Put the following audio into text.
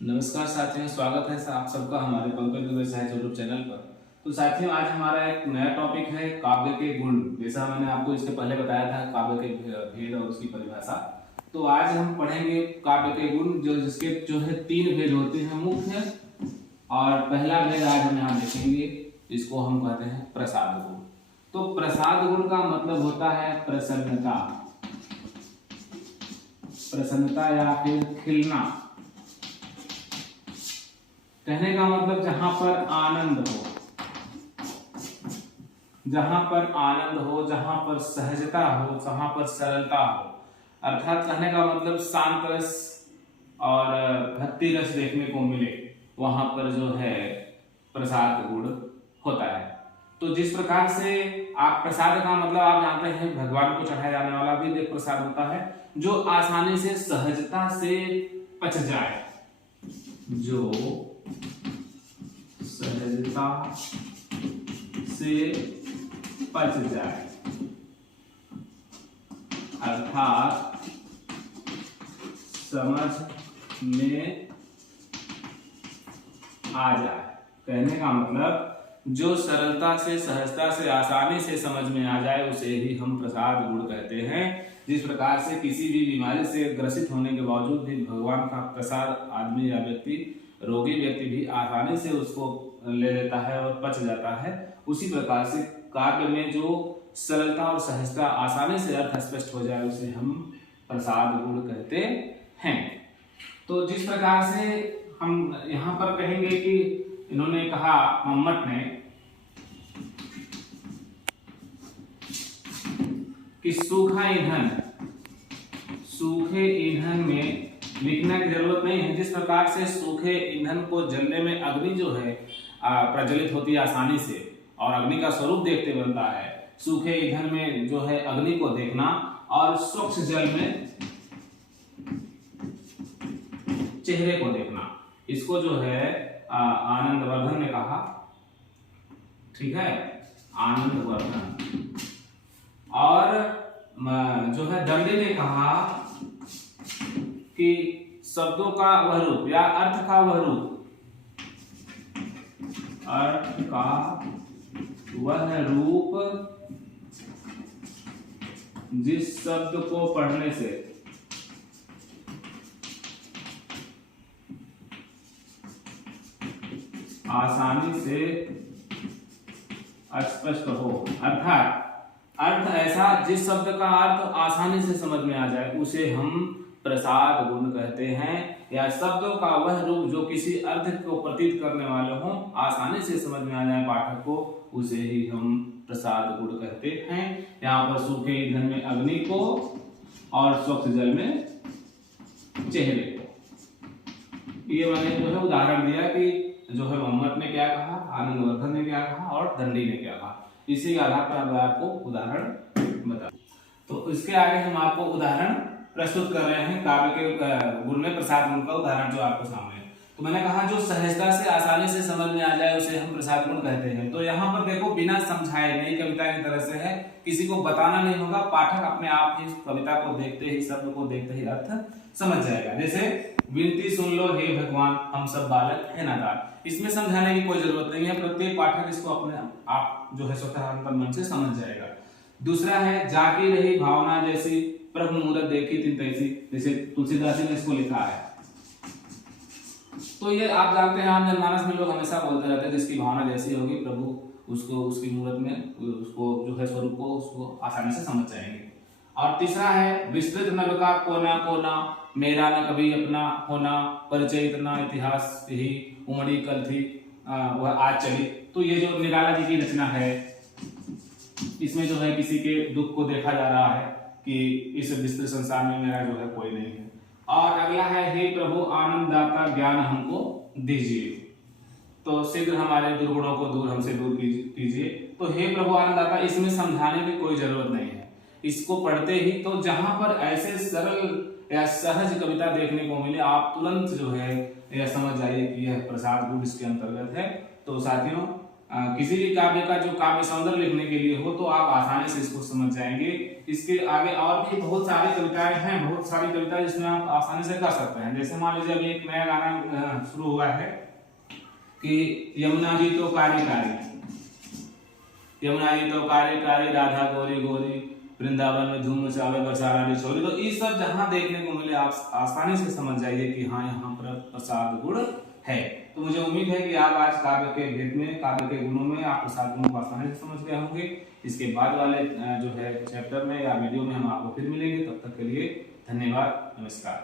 नमस्कार साथियों, स्वागत है आप सबका हमारे पंकज दुबे साहित्य यूट्यूब चैनल पर। तो साथियों, आज हमारा एक नया टॉपिक है काव्य के गुण। जैसा मैंने आपको इसके पहले बताया था काव्य के भेद और उसकी परिभाषा। तो आज हम पढ़ेंगे काव्य के गुण, जो जिसके जो है 3 भेद होते हैं मुख्य। और पहला भेद आज हम यहाँ देखेंगे, इसको हम कहते हैं प्रसाद गुण। तो प्रसाद गुण का मतलब होता है प्रसन्नता, प्रसन्नता या फिर खिलना। कहने का मतलब जहां पर आनंद हो, जहां पर आनंद हो, जहां पर सहजता हो, जहां पर सरलता हो। अर्थात कहने का मतलब शांत रस और भक्ति रस देखने को मिले, वहां पर जो है प्रसाद गुण होता है। तो जिस प्रकार से आप प्रसाद का मतलब आप जानते हैं, भगवान को चढ़ाया जाने वाला भी एक प्रसाद होता है, जो आसानी से सहजता से पच जाए, जो सहजता से पच जाए, अर्थात समझ में आ जाए। कहने का मतलब जो सरलता से, सहजता से, आसानी से समझ में आ जाए, उसे ही हम प्रसाद गुण कहते हैं। जिस प्रकार से किसी भी बीमारी से ग्रसित होने के बावजूद भी भगवान का प्रसाद आदमी या व्यक्ति, रोगी व्यक्ति भी आसानी से उसको ले लेता है और पच जाता है, उसी प्रकार से काव्य में जो सरलता और सहजता, आसानी से अर्थ स्पष्ट हो जाए, उसे हम प्रसाद गुण कहते हैं। तो जिस प्रकार से हम यहाँ पर कहेंगे कि इन्होंने कहा, मम्मट ने, कि सूखा ईंधन, सूखे ईंधन में लिखने की जरूरत नहीं है। जिस प्रकार से सूखे ईंधन को जलने में अग्नि जो है प्रज्वलित होती है आसानी से, और अग्नि का स्वरूप देखते बनता है। सूखे ईंधन में जो है अग्नि को देखना, और स्वच्छ जल में चेहरे को देखना, इसको जो है आनंदवर्धन ने कहा। ठीक है, आनंदवर्धन। और जो है दंडी ने कहा कि शब्दों का वह रूप या अर्थ का वह रूप, अर्थ का वह रूप जिस शब्द को पढ़ने से आसानी से स्पष्ट हो, अर्थात अर्थ ऐसा जिस शब्द का अर्थ आसानी से समझ में आ जाए, उसे हम प्रसाद गुण कहते हैं। या शब्दों का वह रूप जो किसी अर्थ को प्रतीत करने वाले हों, आसानी से समझ में आ जाए पाठक को, उसे ही हम प्रसाद गुण कहते हैं। यहाँ पर सूखे ईंधन में अग्नि को और स्वच्छ जल में चेहरे को, ये मैंने जो है उदाहरण दिया कि जो है मम्मट ने क्या कहा, आनंदवर्धन ने क्या कहा और दंडी ने क्या कहा। इसी के आधार पर मैं आपको उदाहरण बता। तो इसके आगे हम आपको उदाहरण प्रस्तुत कर रहे हैं काव्य के गुण में प्रसाद गुण का उदाहरण जो आपको सामने है। तो मैंने कहा जो सहजता से, आसानी से समझ में आ जाए, उसे हम प्रसाद गुण कहते हैं। तो यहाँ पर देखो, बिना समझाए, नई कविता की तरह से है, किसी को बताना नहीं होगा, पाठक अपने आप ही कविता को देखते ही, शब्द को देखते ही अर्थ समझ जाएगा। जैसे विनती सुन लो हे भगवान, हम सब बालक है नादान। इसमें समझाने की कोई जरूरत नहीं है, प्रत्येक पाठक इसको अपने आप जो है स्वतः अंतर्मन मन से समझ जाएगा। दूसरा है जागी रही भावना जैसी, प्रभु मूरत देखी तिन तैसी, जैसे तुलसीदास जी ने इसको लिखा है। तो ये आप जानते हैं, आम जनमानस में लोग हमेशा बोलते रहते हैं, जिसकी भावना जैसी होगी प्रभु उसको, उसकी मूरत में उसको जो है स्वरूप को, उसको आसानी से समझ जाएंगे। और तीसरा है विस्तृत नभ का कोना कोना, मेरा न कभी अपना होना, परिचय इतना इतिहास ही, उमड़ी कल थी वह आज चली। तो ये जो निराला जी की रचना है, इसमें जो है किसी के दुख को देखा जा रहा है कि इस विस्तृत संसार में मेरा जो है कोई नहीं है। और अगला है हे प्रभु आनंददाता, ज्ञान हमको दीजिए, तो शीघ्र हमारे दुर्गुणों को दूर हमसे दूर कीजिए। तो हे प्रभु आनंददाता, इसमें समझाने की कोई जरूरत नहीं है, इसको पढ़ते ही तो जहां पर ऐसे सरल या सहज कविता देखने को मिले, आप तुरंत जो है यह समझ जाइए कि यह प्रसाद गुण इसके अंतर्गत है। तो साथियों, किसी भी काव्य का जो काव्य सौंदर्य लिखने के लिए हो तो आप आसानी से इसको समझ जाएंगे। इसके आगे और भी बहुत सारी कविताएं हैं, बहुत सारी कविताएं जिसमें आप आसानी से कर सकते हैं। जैसे मान लीजिए अभी एक नया गाना शुरू हुआ है कि यमुना जी तो कारी कारी, यमुना जी तो कारी कारी, राधा गोरी गोरी, वृंदावन में धूम मचावे बरसाना री छोरी। तो ये सब जहां देखने को मिले आप आसानी से समझ जाइए कि हाँ यहाँ पर प्रसाद गुण है। तो मुझे उम्मीद है कि आप आज काव्य के भेद में, काव्य के गुणों में आप प्रसाद गुणों को आसानी से समझ गए होंगे। इसके बाद वाले जो है चैप्टर में या वीडियो में हम आपको फिर मिलेंगे। तब तक के लिए धन्यवाद, नमस्कार।